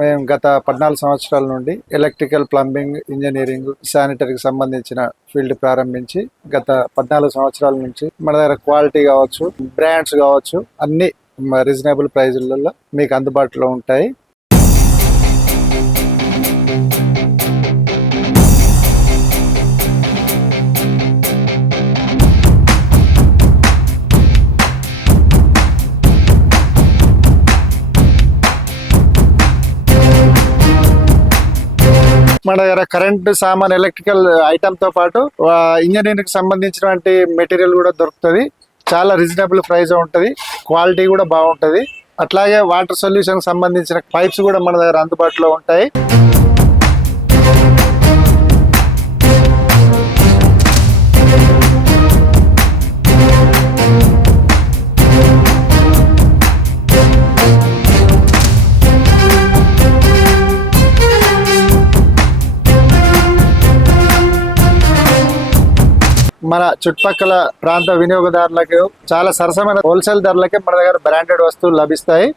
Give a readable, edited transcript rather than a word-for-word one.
మేము గత 14 సంవత్సరాల నుండి ఎలక్ట్రికల్, ప్లంబింగ్, ఇంజనీరింగ్, శానిటరీకి సంబంధించిన ఫీల్డ్ ప్రారంభించి గత 14 సంవత్సరాల నుంచి మన దగ్గర క్వాలిటీ కావచ్చు, బ్రాండ్స్ కావచ్చు, అన్ని రీజనబుల్ ప్రైజులలో మీకు అందుబాటులో ఉంటాయి. మన దగ్గర కరెంట్ సామాన్, ఎలక్ట్రికల్ ఐటమ్ తో పాటు ఇంజనీరింగ్ కి సంబంధించినటువంటి మెటీరియల్ కూడా దొరుకుతుంది. చాలా రీజనబుల్ ప్రైస్ ఉంటది, క్వాలిటీ కూడా బాగుంటది. అట్లాగే వాటర్ సొల్యూషన్ సంబంధించిన పైప్స్ కూడా మన దగ్గర అందుబాటులో ఉంటాయి. మన చుట్టుపక్కల ప్రాంత వినియోగదారులకు చాలా సరసమైన హోల్సేల్ ధరలకే మన దగ్గర బ్రాండెడ్ వస్తువులు లభిస్తాయి.